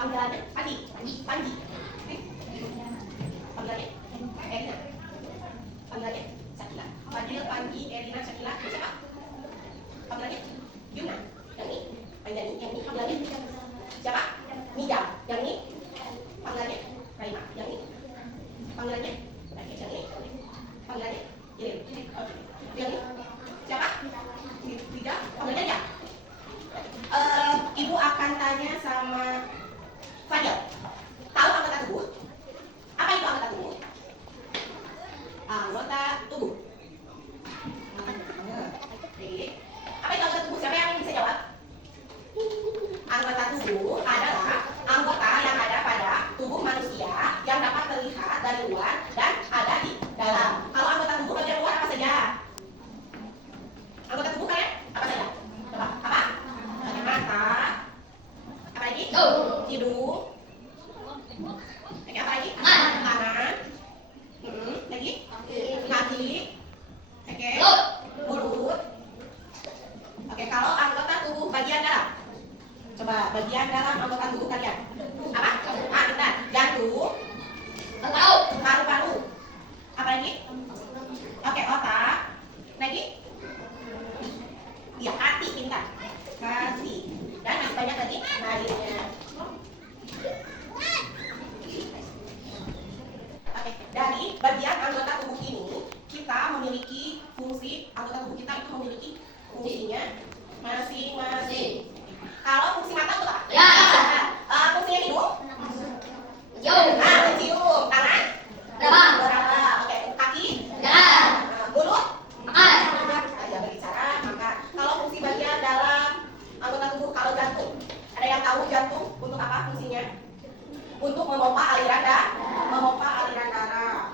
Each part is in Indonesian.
Panggilannya Panji. Panji. Panggilannya Erina. Panggilannya Sakila. Fadil, Panji, Erina, Sakila. Siapa? Panggilannya Yuna. Yang ini. Panjani. Yang ini panggilannya siapa? Nida. Yang ini panggilannya Raima. Yang ini panggilannya yang ini panggilannya Irin. Yang ini siapa? Tidak. Panggilannya ya. Ibu akan tanya sama Fadil. Tahu anggota tubuh? Apa itu anggota tubuh? Anggota tubuh. Apa itu anggota tubuh? Siapa yang bisa jawab? Anggota tubuh adalah anggota yang ada pada tubuh manusia yang dapat terlihat dari luar dan ada di dalam. Kalau anggota tubuh bagian luar apa saja? Anggota tubuh kalian apa saja? Coba, apa? Mata. Apa lagi? Hidung. Oke, apa lagi? Tangan. Lagi? Kaki. Oke. Mulut. Oke, kalau anggota tubuh bagian dalam. Coba bagian dalam anggota tubuh kalian. Apa? Benar. Jantung. Paru-paru. Apa lagi? Oke, otak. Lagi? Iya, hati, pintar. Hati. Dan masih banyak lagi nadinya. Oke, dari bagian anggota tubuh ini kita memiliki fungsi. Anggota tubuh kita itu memiliki fungsinya masing-masing. Kalau fungsi mata itu apa? Ya. Fungsinya hidung? Mencium. Tangan? Berapa? Oke, kaki? Mulut? Ya, berbicara, maka kalau fungsi bagian dalam anggota tubuh, kalau jantung, ada yang tahu jantung untuk apa fungsinya? Untuk memompa aliran darah. Memompa aliran darah.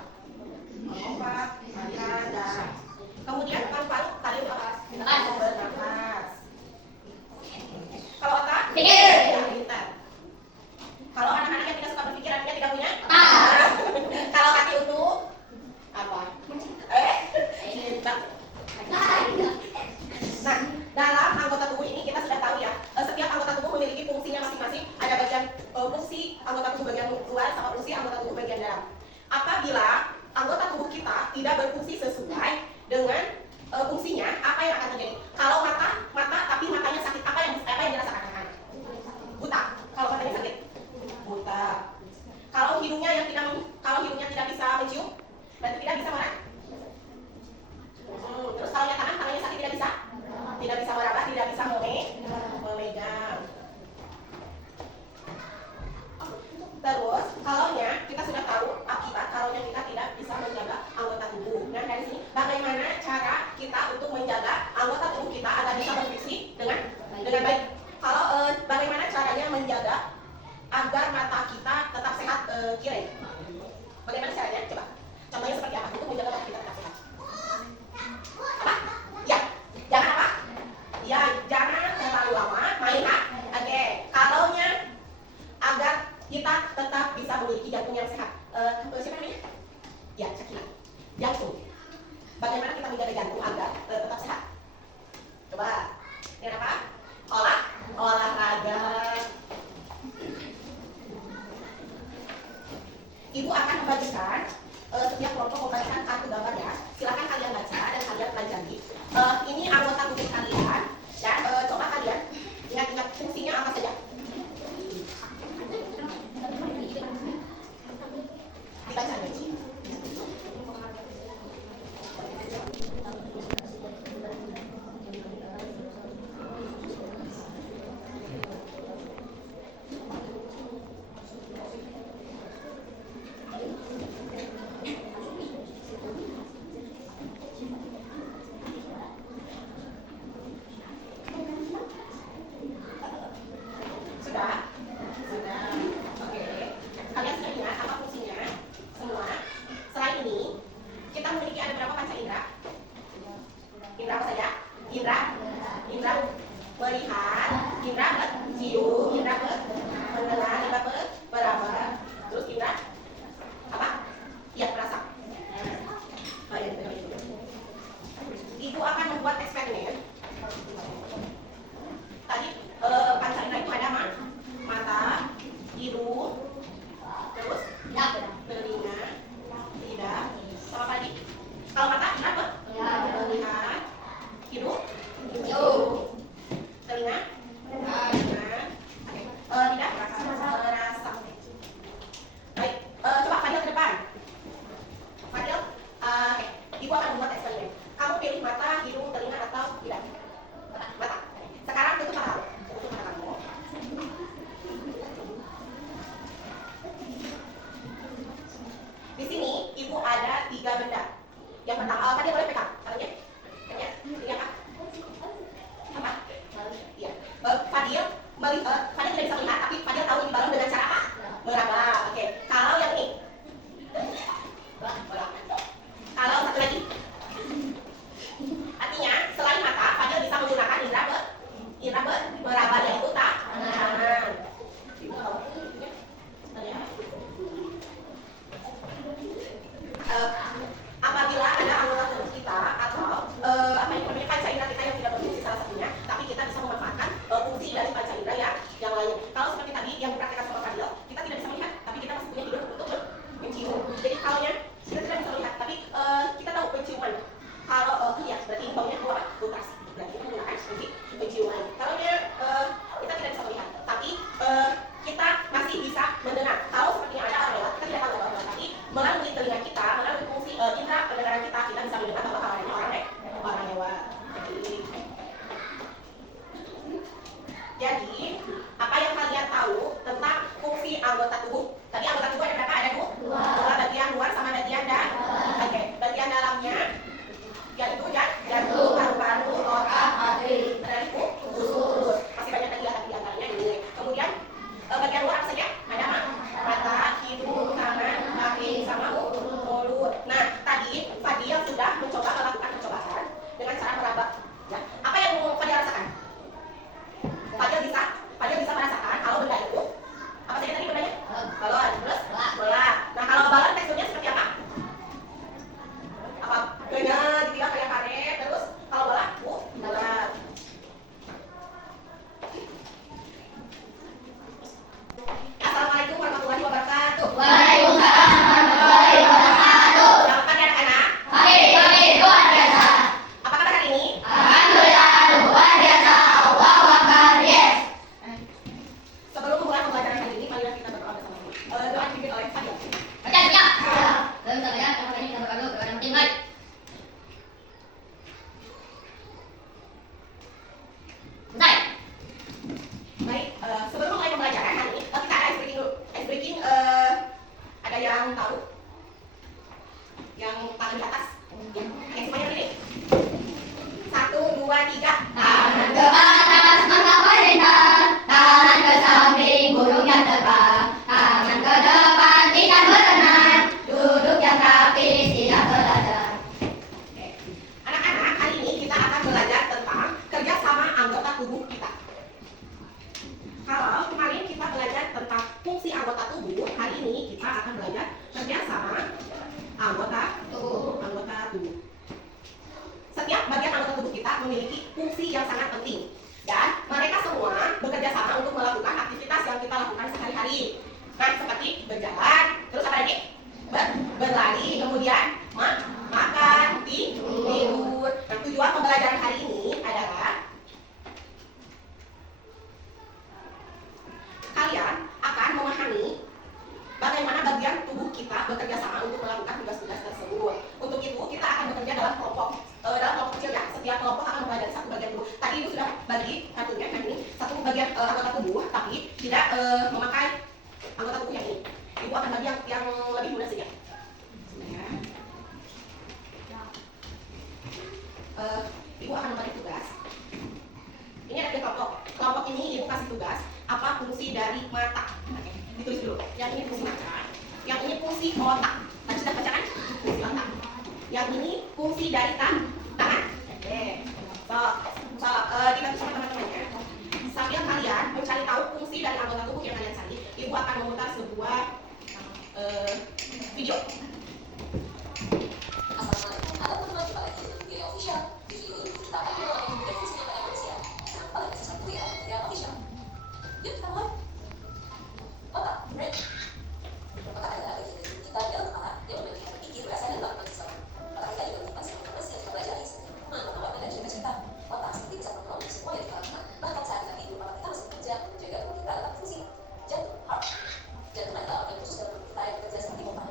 Kemudian paru-paru kalian apa? Bernafas. Kalau otak? Ya, pintar. Kalau anak-anak yang tidak suka berpikir, artinya tidak punya? Kalau hati untuk apa? Cinta. Nah, dalam anggota tubuh ini kita sudah tahu ya, setiap anggota tubuh memiliki fungsinya masing-masing. Ada bagian fungsi anggota tubuh bagian luar sama fungsi anggota tubuh bagian dalam. Apabila anggota tubuh kita tidak berfungsi sesuai dengan fungsinya, apa yang akan terjadi? Kalau mata tapi matanya sakit, apa yang dirasakan anak-anak? Fadil tidak bisa melihat, tapi Fadil tahu ini balon dengan cara apa? Meraba. Oke. Kalau yang ini, kalau satu lagi, artinya selain mata, Fadil bisa menggunakan indra meraba, yaitu tangan. Apabila ada anggota tubuh kita atau panca indera kita yang tidak berfungsi salah satunya, tapi kita bisa memanfaatkan fungsi dari panca indera yang lain. Kalau seperti tadi yang dipraktikkan sama Fadil, kita tidak bisa melihat, tapi kita masih punya hidung untuk mencium. Jadi kalau kita tidak bisa melihat, tapi kita tahu penciuman. Kalau ya berarti baunya keluar ultras. Berarti kita menggunakan fungsi penciuman. Kalau kita tidak bisa melihat, tapi kita masih bisa mendengar. Kalau seperti ada orang lewat, kita tidak tahu ada orang, tapi melalui telinga kita, melalui fungsi indera pendengaran kita bisa mendengar bahwa kawannya orang lewat. Jadi, apa yang kalian tahu tentang fungsi anggota tubuh? Tadi anggota tubuh ada berapa? Ada dua. Bagian luar sama bagian dalam. Oke, bagian dalamnya yaitu jantung, paru-paru, otak, hati, usus. Masih banyak lagi di antaranya ini. Kemudian bagian luar apa saja? Ada mata, hidung, tangan, kaki, sama mulut. Nah, tadi Fadil sudah mencoba melakukan percobaan dengan cara meraba. Ya. Apa yang Fadil rasakan? Fadil bisa merasakan kalau benda itu apa saja tadi bendanya? Balon, terus bola. Nah, kalau balon teksturnya seperti apa? Apa? Gaya gitu ya, kayak karet. Terus kalau bola, bulat. Assalamualaikum warahmatullahi wabarakatuh. Waalaikumsalam warahmatullahi wabarakatuh. Selamat pagi anak-anak. Pagi, luar biasa. Apa kabar hari ini? Alhamdulillah, luar biasa. Allahu Akbar, yes. Sebelum memulai pembelajaran hari ini, marilah kita berdoa bersama-sama. Doa dipimpin oleh Fadil. Baca siap. Belum saja, karena ini kita berdoa dulu kepada tim baik. Baik. Baik, sebelum mulai pembelajaran hari ini, kita ada ice breaking dulu. Ice breaking, ada yang tahu? Yang tangan di atas? Ya, oke, semuanya berdiri. 1, 2, 3. Tangan ke atas, mata melintang. Tangan ke samping, burung yang terbang. Tangan ke depan, ikan berenang. Duduk yang rapi, tidak belajar. Oke. Anak-anak, hari ini kita akan belajar tentang kerjasama anggota tubuh kita. Kalau kemarin kita belajar tentang fungsi anggota tubuh, hari ini kita akan belajar kerjasama anggota tubuh. Setiap bagian anggota tubuh kita memiliki fungsi yang sangat penting, dan mereka semua bekerja sama untuk melakukan aktivitas yang kita lakukan sehari-hari. Nah, seperti berjalan, terus apa lagi? Berlari, kemudian makan, tidur. Nah, tujuan pembelajaran hari ini adalah kalian akan memahami bagaimana bagian tubuh kita bekerja sama untuk melakukan tugas-tugas tersebut. Untuk itu kita akan bekerja dalam kelompok kecil ya. Setiap kelompok akan mempelajari satu bagian tubuh. Tadi Ibu sudah bagi kartunya, yang ini satu bagian anggota tubuh, tapi tidak memakai anggota tubuh yang ini. Ibu akan bagi yang lebih mudah saja. Ibu akan membagi tugas. Ini ada kelompok. Kelompok ini Ibu kasih tugas apa fungsi dari mata. Oke, ditulis dulu. Yang ini fungsi mata. Yang ini fungsi otak. Tadi sudah baca kan? Fungsi otak. Yang ini fungsi dari tangan. Oke. Dibantu sama teman-temannya. Sambil kalian mencari tahu fungsi dari anggota tubuh yang kalian cari, Ibu akan memutar sebuah video. Assalamualaikum, Anda teman-teman kembali lagi di Media Official. Di sini kita akan mengenai kemudian fungsi pada manusia. Pada sesuatu yang Media Official. Yuk kita mulai. Otak, brain. Otak adalah bagian dari kita di dalam kepala yang memiliki berpikir, berasa dan melakukan sesuatu. Otak kita juga menyimpan semua informasi yang kita pelajari, seperti pengalaman dan cerita-cerita. Otak seperti bisa mengkontrol semua yang kita lakukan. Bahkan saat kita tidur, otak kita masih bekerja menjaga tubuh kita dalam fungsi jantung, heart. Jantung adalah organ khusus dalam tubuh kita yang bekerja seperti pompa.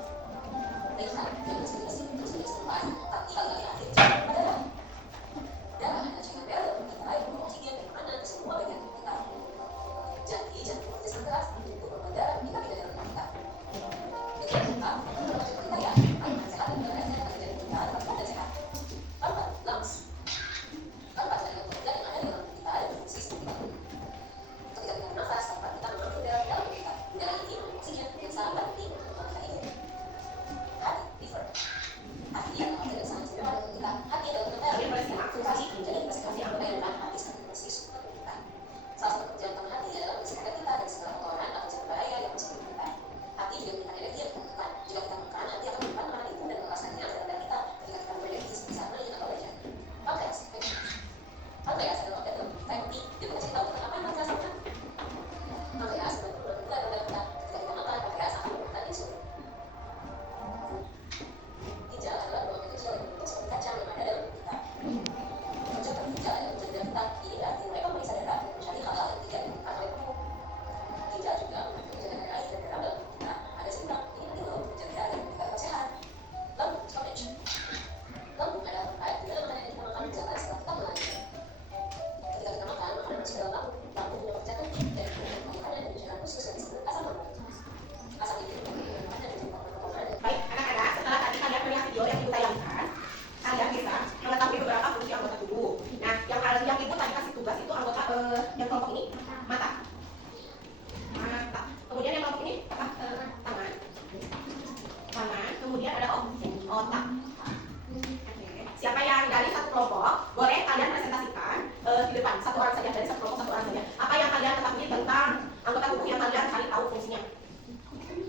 tentang anggota tubuh yang kalian cari tahu fungsinya.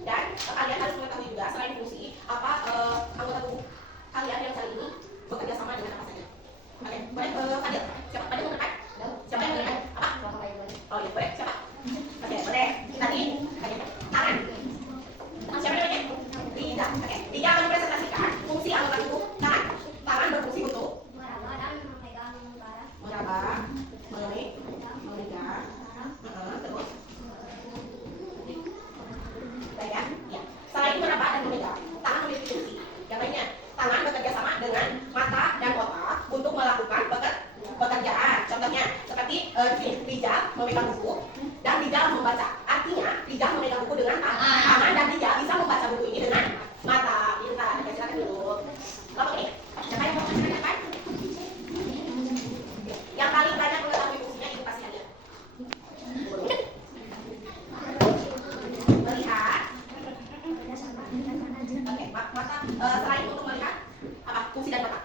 Dan kalian harus mengetahui juga selain fungsi apa anggota tubuh kalian yang cari ini bekerja sama dengan apa saja. Oke, boleh Fadil? Siapa Fadil mau depan? Siapa yang mau depan? Apa? Oh iya, boleh. Siapa? Oke, boleh. Tadi, tangan. Siapa namanya? Rija. Oke, Rija akan mempresentasikan fungsi anggota tubuh tangan. Tangan berfungsi untuk meraba, memegang, terus. Baik ya? Ya. Selain meraba dan memegang, tangan memiliki fungsi. Yang lainnya, tangan bekerja sama dengan mata dan otak untuk melakukan pekerjaan. Contohnya seperti Rija memegang buku dan Rija membaca. Artinya Rija memegang buku dengan tangan dan Rija bisa membaca buku ini dengan mata. Pintar. Oke, silakan dulu. Kelompok ini, siapa yang mau menceritakan? Yang paling banyak mengetahui fungsinya itu pasti Anda. Melihat. Oke, mata selain untuk melihat, apa fungsi dan mata?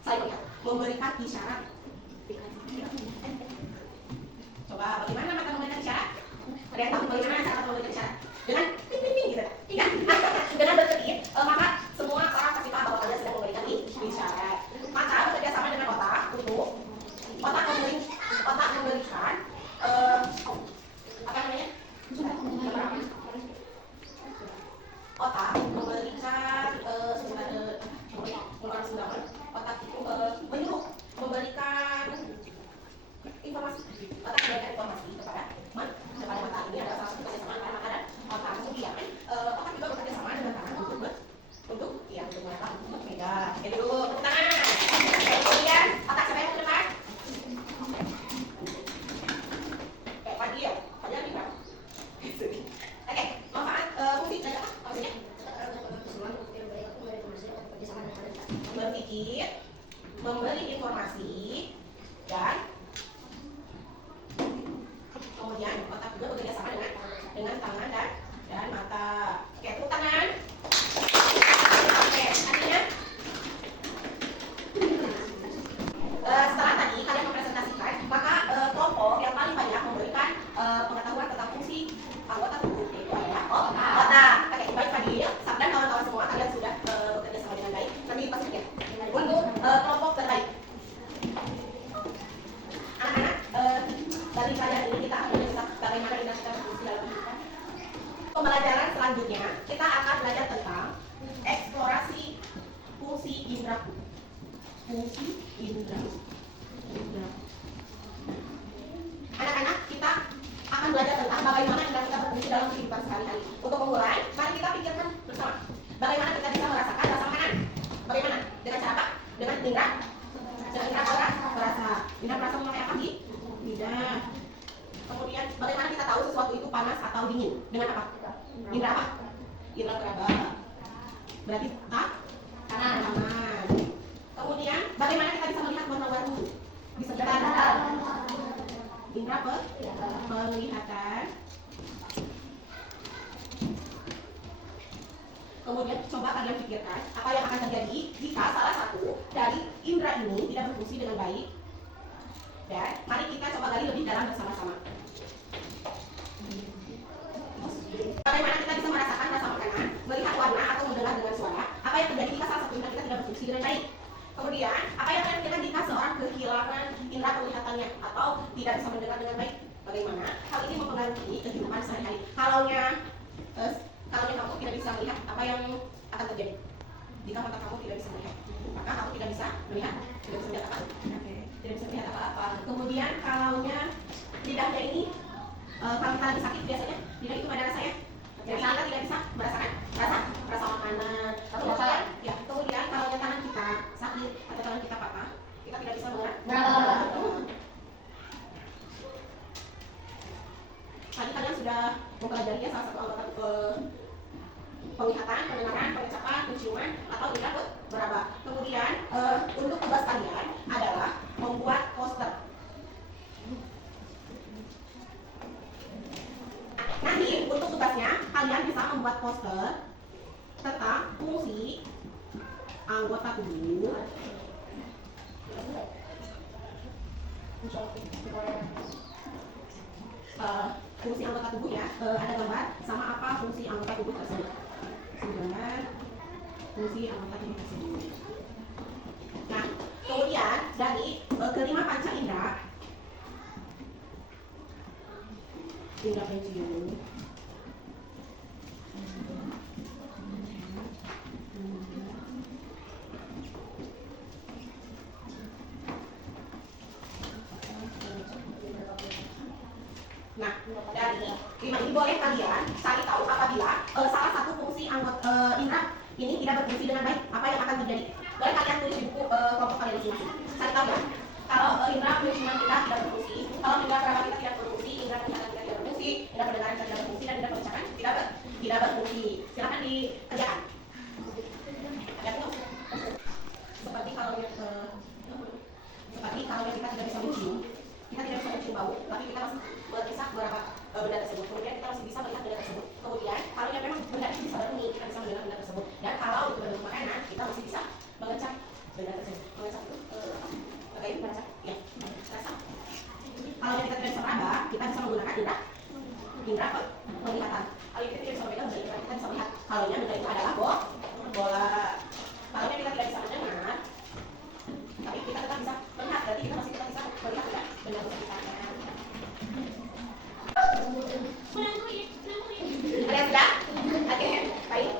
Selain melihat, memberikan isyarat. Coba bagaimana mata memberikan isyarat? Ada yang tahu bagaimana cara mata memberikan isyarat? Dengan ping gitu, tidak? Dengan berkedip, maka semua orang pasti tahu bahwa kalian sedang memberikan isyarat. Mata bekerja sama dengan otak untuk otak memberikan apa namanya? Otak memberikan otak itu menyuruh memberikan informasi. Otak memberikan informasi kepada mata. Ini adalah salah satu kerjasama antara mata dan otak. Kemudian otak juga bekerja sama dengan tangan untuk memegang. Oke dulu, tepuk tangan. Kemudian otak siapa yang ke depan? Fadil ini kan? Oke, manfaat fungsi belajar apa saja? Berpikir, memberi informasi, dan kemudian otak juga bekerja sama dengan tangan dan mata. Oke, tepuk tangan. Oke, artinya setelah tadi kalian mempresentasikan, maka kelompok yang paling banyak memberikan pengetahuan tentang fungsi anggota tubuh itu adalah otak. Oke, baik Fadil, dan kawan-kawan semua, kalian sudah bekerja sama dengan baik. Nanti pasti ya. Untuk kelompok terbaik, anak-anak, dari kalian ini kita akan belajar bagaimana dinamika berfungsi dalam kehidupan. Pembelajaran selanjutnya kita akan belajar tentang eksplorasi fungsi indera. Anak-anak, kita akan belajar tentang bagaimana dinamika berfungsi dalam kehidupan sehari-hari. Untuk memulai, mari kita pikirkan bersama bagaimana kita bisa merasakan rasa makanan. Bagaimana? Dengan cara apa? Dengan indera. Dengan indera perasa. Indera perasa memakai apa sih? Lidah. Kemudian bagaimana kita tahu sesuatu itu panas atau dingin? Dengan apa? Indera apa? Indera peraba. Berarti kanan. Kemudian bagaimana kita bisa melihat warna-warni? Bisa bertanda. Indera penglihatan. Kemudian coba kalian pikirkan apa yang akan terjadi jika salah satu dari indera ini tidak berfungsi dengan baik. Dan mari kita coba gali lebih dalam bersama-sama. Bagaimana kita bisa merasakan rasa makanan, melihat warna atau mendengar dengan suara? Apa yang terjadi jika salah satu indera kita tidak berfungsi dengan baik? Kemudian, apa yang akan terjadi jika seorang kehilangan indera penglihatannya atau tidak bisa mendengar dengan baik? Bagaimana hal ini mempengaruhi kehidupan sehari-hari? Kalaunya kamu tidak bisa melihat, apa yang akan terjadi? Jika mata kamu tidak bisa melihat, maka kamu tidak bisa melihat apa? Tidak bisa melihat apa-apa. Kemudian kalaunya lidahnya ini, kalau kita lagi sakit biasanya lidah itu ada rasanya. Jadi kita tidak bisa merasakan rasa makanan. Kemudian kalau tangan kita sakit atau tangan kita patah, kita tidak bisa merasakan. Tadi kalian sudah mempelajari salah satu anggota penglihatan, pendengaran, pengucapan, penciuman, atau indera peraba. Kemudian untuk tugas kalian adalah membuat poster. Nanti untuk tugasnya kalian bisa membuat poster tentang fungsi anggota tubuh fungsi anggota tubuh ya. Ada gambar sama apa fungsi anggota tubuh tersebut. Gambar fungsi anggota tubuh tersebut. Nah, kemudian dari kelima panca indera, indera pencium, nah, dari lima ini boleh kalian cari tahu apabila salah satu fungsi anggota indera ini tidak berfungsi dengan baik, apa yang akan terjadi? Boleh kalian tulis di buku kelompok kalian masing-masing. Cari tahu ya. Kalau indera penciuman kita tidak berfungsi, kalau indera peraba kita tidak berfungsi, indera penglihatan kita tidak berfungsi, indera pendengaran kita tidak berfungsi, dan indera penglihatan tidak berfungsi. Silakan dikerjakan. Seperti kalau kita tidak bisa mencium, kita tidak bisa mencium bau, tapi kita masih bisa beberapa benda tersebut. Kemudian kita masih bisa melihat benda tersebut. Kemudian kalau memang benda itu bisa berbunyi, kita bisa mendengar benda tersebut. Dan kalau itu bentuk makanan, kita masih bisa mengecap benda tersebut. Mengecap itu apa itu merasa? Ya, rasa. Kalau kita tidak bisa meraba, kita bisa menggunakan indera penglihatan. Kalau kita tidak bisa memegang benda, kita bisa melihat. Kalau benda itu adalah bola. Kalau kita tidak bisa mendengar, tapi kita tetap bisa melihat. Berarti kita masih tetap bisa melihat ya benda tersebut. Ada yang sudah? Oke, baik.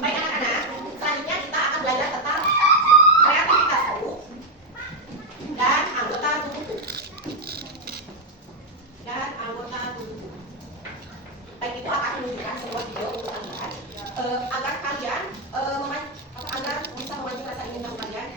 Baik anak-anak, selanjutnya kita akan belajar tentang kreativitas tubuh dan anggota tubuh. Baik, itu akan menunjukkan sebuah video untuk kalian agar kalian agar bisa memancing rasa ingin tahu kalian.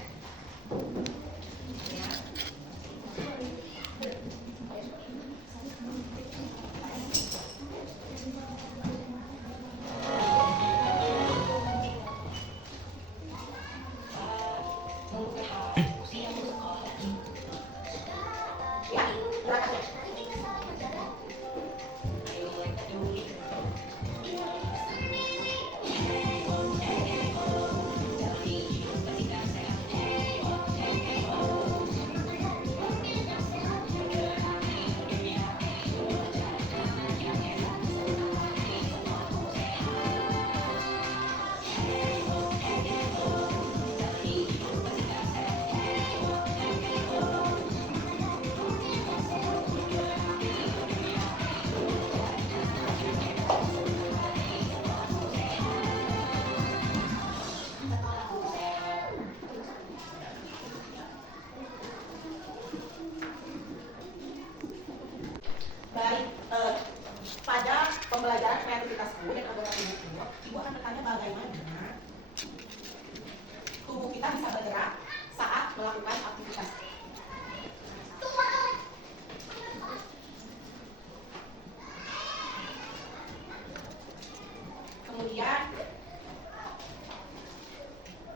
Baik, pada pembelajaran kreativitas tubuh dan anggota tubuh, Ibu akan bertanya bagaimana tubuh kita bisa bergerak saat melakukan aktivitas. Kemudian,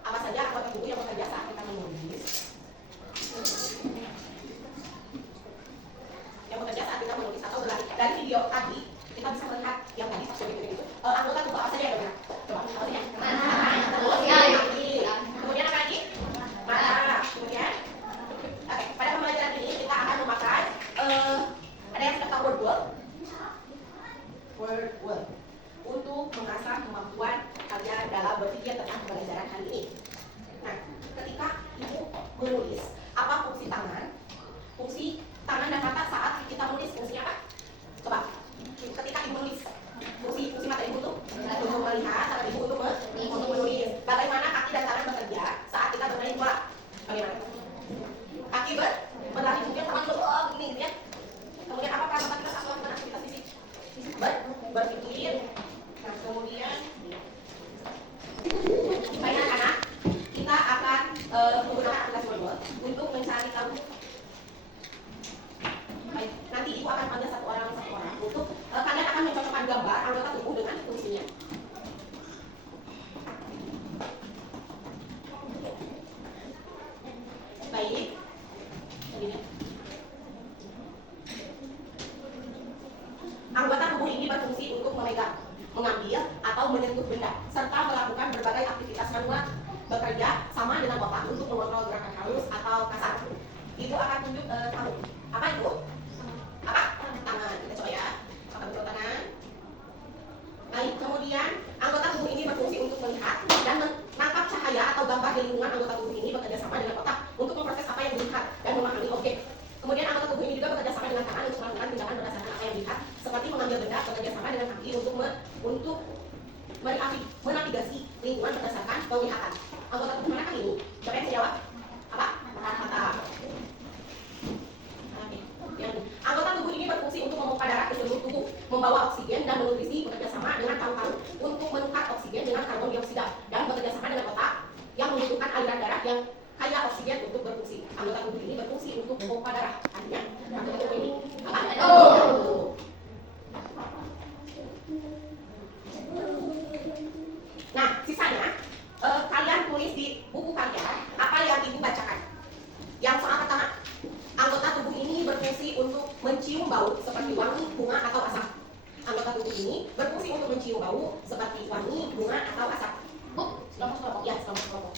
apa saja anggota tubuh yang bekerja saat kita menulis? Yang bekerja saat kita menulis atau berlari. Dari video tadi kita bisa melihat yang tadi seperti itu. Anggota tubuh apa saja yang bergerak? Coba apa saja? Kemudian apa lagi? Mata. Kemudian, oke. Pada pembelajaran ini kita akan memakai ada yang sudah tahu word world untuk mengasah kemampuan kalian dalam berpikir tentang pembelajaran kali ini. Nah, ketika Ibu menulis, apa fungsi tangan? Fungsi tangan dan mata saat kita menulis fungsinya apa? Coba. Ketika Ibu menulis, fungsi mata Ibu untuk melihat, tangan Ibu untuk menulis. Bagaimana kaki dan tangan bekerja saat kita bermain bola? Bagaimana? Kaki berlari, kemudian tangan begini gitu ya. Kemudian apa peran kita saat melakukan aktivitas fisik? Berpikir. Nah, kemudian baik anak-anak, kita akan menggunakan aplikasi Word untuk mencari tahu. Baik, nanti Ibu akan panggil satu orang untuk kalian akan mencocokkan gambar anggota tubuh dengan fungsinya. Baik. Anggota tubuh ini berfungsi untuk memegang, mengambil, atau menyentuh benda, serta melakukan berbagai aktivitas manual, bekerja sama dengan otak untuk mengontrol gerakan halus atau kasar. Itu akan tunjuk tahu. Apa itu? ini juga bekerja sama dengan tangan untuk melakukan tindakan berdasarkan apa yang dilihat, seperti mengambil benda, bekerja sama dengan kaki untuk menavigasi lingkungan berdasarkan penglihatan. Anggota tubuh manakah ini? Siapa yang bisa jawab? Apa? Mata. Anggota tubuh ini berfungsi untuk memompa darah ke seluruh tubuh, membawa oksigen dan menutrisi, bekerja sama dengan paru-paru untuk menukar oksigen dengan karbon dioksida, dan bekerja sama dengan otak yang membutuhkan aliran darah yang kaya oksigen untuk berfungsi. Anggota tubuh ini berfungsi untuk memompa darah. Artinya, anggota tubuh ini apa? Nah, sisanya kalian tulis di buku kalian apa yang ibu bacakan. Yang soal pertama, anggota tubuh ini berfungsi untuk mencium bau seperti wangi, bunga, atau asap. Anggota tubuh ini berfungsi untuk mencium bau seperti wangi, bunga, atau asap. Kelompok. Ya, kelompok.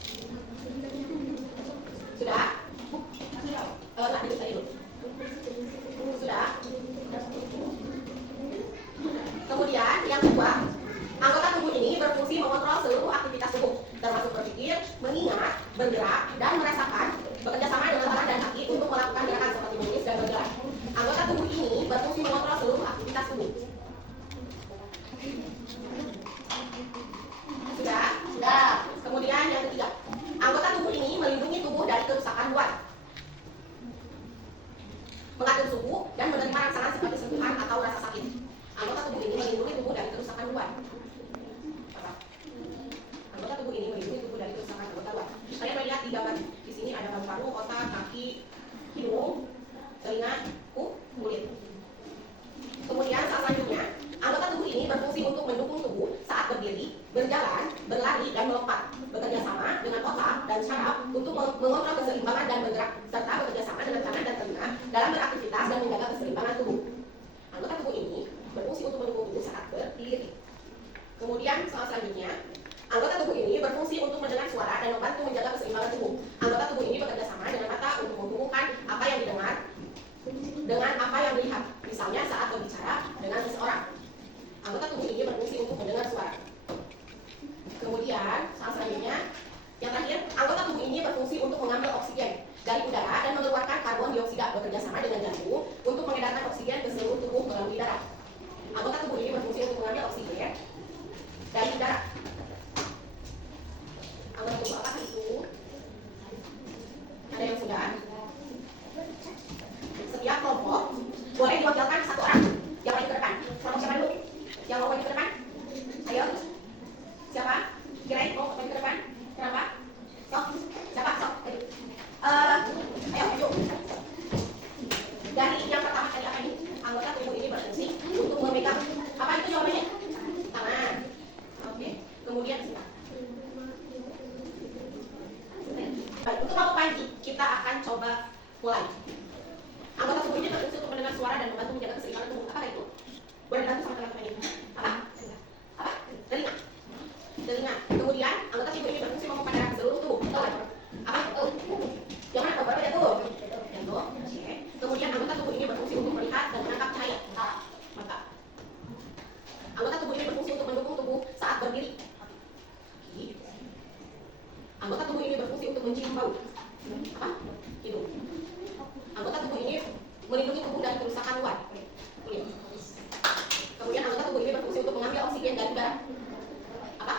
Sudah? Enggak, dulu. Sudah? Kemudian, yang kedua, anggota tubuh ini berfungsi mengontrol seluruh aktivitas tubuh, termasuk berpikir, mengingat, bergerak, dan merasakan, bekerja sama dengan tangan dan kaki untuk melakukan gerakan seperti menulis dan bergerak. Anggota tubuh ini berfungsi mengontrol seluruh aktivitas tubuh. Sudah. Kemudian yang ketiga, anggota tubuh ini melindungi tubuh dari kerusakan luar, mengatur suhu, dan menerima rangsangan seperti sentuhan atau rasa sakit. Anggota tubuh ini melindungi tubuh dari kerusakan luar. Anggota tubuh ini melindungi tubuh dari kerusakan anggota luar. Kalian melihat di gambar di sini ada paru-paru, otak, kaki, hidung, telinga, kulit. Kemudian saat selanjutnya, anggota tubuh ini berfungsi untuk mendukung tubuh saat berdiri, berjalan, berlari, dan melompat, bekerja sama dengan otak dan syaraf untuk mengontrol keseimbangan dan bergerak, serta bekerja sama dengan tangan dan telinga dalam beraktivitas dan menjaga keseimbangan tubuh. Anggota tubuh ini berfungsi untuk mendukung tubuh saat berdiri. Kemudian soal selanjutnya, anggota tubuh ini berfungsi untuk mendengar suara dan membantu menjaga keseimbangan tubuh. Anggota tubuh ini bekerja sama dengan mata untuk menghubungkan apa yang didengar dengan apa yang dilihat, misalnya saat berbicara dengan seseorang. Anggota tubuh ini berfungsi untuk mendengar suara. Kemudian soal selanjutnya, yang terakhir, anggota tubuh ini berfungsi untuk mengambil oksigen dari udara dan mengeluarkan karbon dioksida, bekerja sama dengan jantung untuk mengedarkan oksigen ke seluruh tubuh melalui darah. Anggota tubuh ini berfungsi untuk mengambil oksigen dari udara. Anggota tubuh apa itu? Ada yang sudah? Setiap kelompok boleh diwakilkan satu orang yang maju ke depan. Kelompok siapa dulu? Yang mau maju ke depan? Ayo. Siapa? Kirain mau maju ke depan? Kenapa? Sok. Siapa? Sok. Ayo maju. Dari yang pertama tadi apa ini? Anggota tubuh ini berfungsi untuk memegang apa itu jawabannya? Tangan. Oke. Kemudian sini. Baik, untuk kelompok panji kita akan coba mulai. Anggota tubuh ini berfungsi untuk mendengar suara dan membantu menjaga keseimbangan tubuh. Apa itu? Boleh dibantu sama teman-teman ini. Apa? Telinga. Kemudian anggota tubuh ini berfungsi memompa darah ke seluruh tubuh. Apa? Yang mana? Berapa ya tuh? Jantung. Oke. Kemudian anggota tubuh ini berfungsi untuk melihat dan menangkap cahaya. Mata. Anggota tubuh ini berfungsi untuk mendukung tubuh saat berdiri. Anggota tubuh ini berfungsi untuk mencium bau. Apa? Hidung. Anggota tubuh ini melindungi tubuh dari kerusakan luar. Kulit. Kemudian anggota tubuh ini berfungsi untuk mengambil oksigen dari udara. Apa?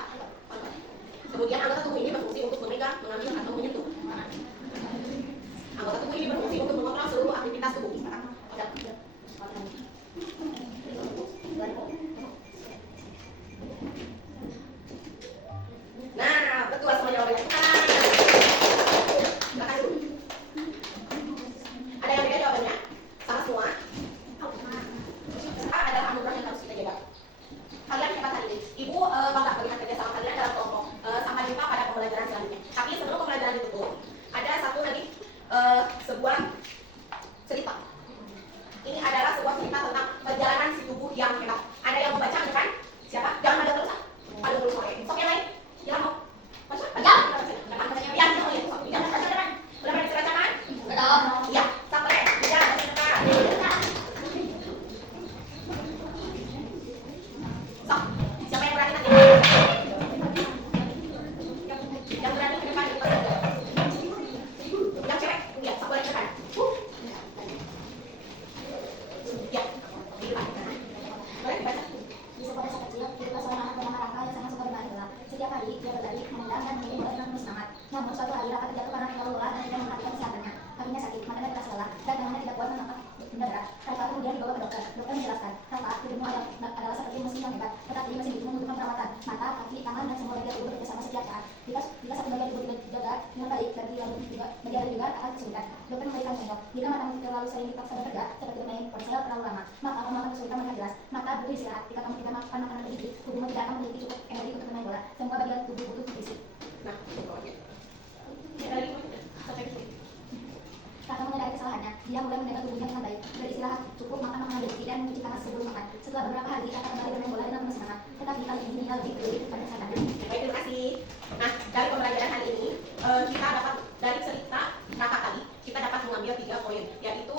Kemudian anggota tubuh ini berfungsi untuk memegang, mengambil, atau menyentuh. Anggota tubuh ini berfungsi untuk mengontrol seluruh aktivitas tubuh. Nah, betul semua jawabannya. Silakan dulu. Ada yang beda jawabannya? Sama semua? Adalah anugerah yang harus kita jaga. Kalian hebat hari ini. Ibu bangga melihat kerjasama kalian dalam kelompok. Sampai jumpa pada pembelajaran selanjutnya. Tapi sebelum pembelajaran ditutup, ada satu lagi sebuah cerita. Ini adalah sebuah cerita tentang perjalanan si tubuh yang hebat. Ada yang mau baca bukan? Siapa? Jangan ada terus. Ada dulu sore. Sok yang lain. Yang mau baca? Jangan. Yang mau ya. Jangan baca depan. Udah pada dibaca kan? Belum. Iya. Sampai. Jangan baca depan. Sok. Siapa yang berani nanti? Yang berani ke depan. Yang cewek. Lihat. Sok boleh ke depan. kemudian dibawa ke dokter. Dokter menjelaskan, Rafa, tubuhmu adalah seperti mesin yang hebat, tetapi mesin itu membutuhkan perawatan. Mata, kaki, tangan, dan semua bagian tubuh bekerjasama setiap saat. Jika satu bagian tubuh tidak dijaga dengan baik, bagian lain juga akan kesulitan. Dokter memberikan contoh, jika matamu terlalu sering dipaksa bekerja, seperti bermain ponsel terlalu lama, maka kamu akan kesulitan melihat jelas. Mata butuh istirahat. Jika kamu tidak makan makanan bergizi, tubuhmu tidak akan memiliki cukup energi untuk bermain bola. Semua bagian tubuh butuh nutrisi. Nah, itu aja. Ya, dari mana? Sampai ke sini. Kakak menyadari kesalahannya, dia mulai menjaga tubuhnya dengan baik, beristirahat, cukup makan makanan bergizi dan mencuci tangan sebelum makan. Setelah beberapa hari, kakak kembali bermain bola dengan penuh semangat. Tetapi kali ini dia lebih peduli pada kesehatannya. Baik, terima kasih. Nah, dari pembelajaran hari ini, kita dapat dari cerita kakak tadi, kita dapat mengambil 3 poin, yaitu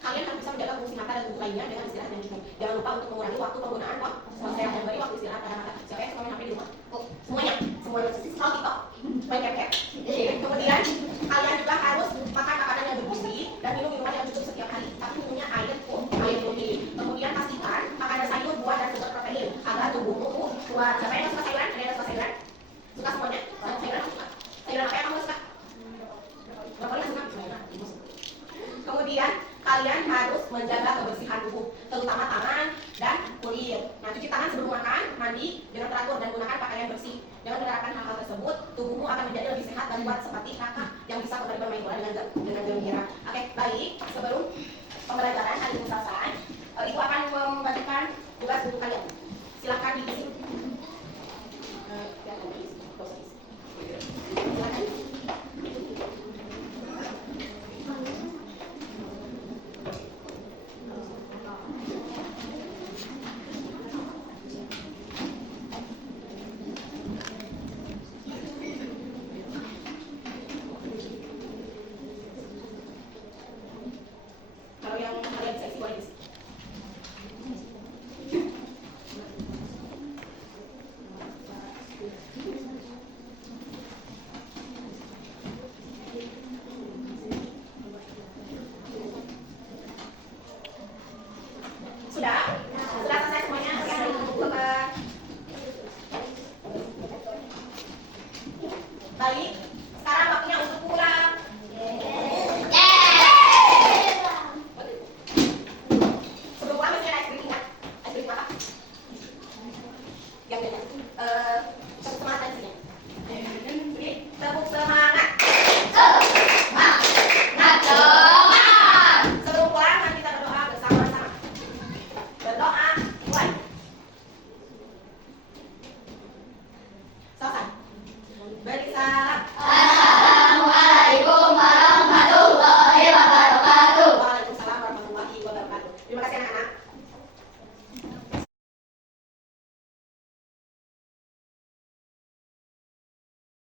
kalian harus bisa menjaga fungsi mata dan tubuh lainnya dengan istirahat yang cukup. Jangan lupa untuk mengurangi waktu penggunaan ponsel dan beri waktu istirahat pada mata. Siapa yang suka main HP di rumah? Oh, semuanya, semuanya. Kalau TikTok, main game. Kemudian kalian juga harus makan makanan yang bergizi dan minum minuman yang cukup setiap hari. Tapi minumnya air putih. Kemudian pastikan makanan sayur, buah dan sumber protein agar tubuhmu kuat. Siapa yang suka sayuran? Ada yang suka sayuran? Suka semuanya? Sayuran suka? Sayuran apa yang kamu suka? Brokoli suka? Kemudian kalian harus menjaga kebersihan tubuh, terutama tangan dan kulit. Nah, cuci tangan sebelum makan, mandi dengan teratur dan gunakan pakaian bersih. Dengan menerapkan hal-hal tersebut, tubuhmu akan menjadi lebih sehat dan kuat seperti kakak yang bisa kembali bermain bola dengan gembira. Oke, baik. Sebelum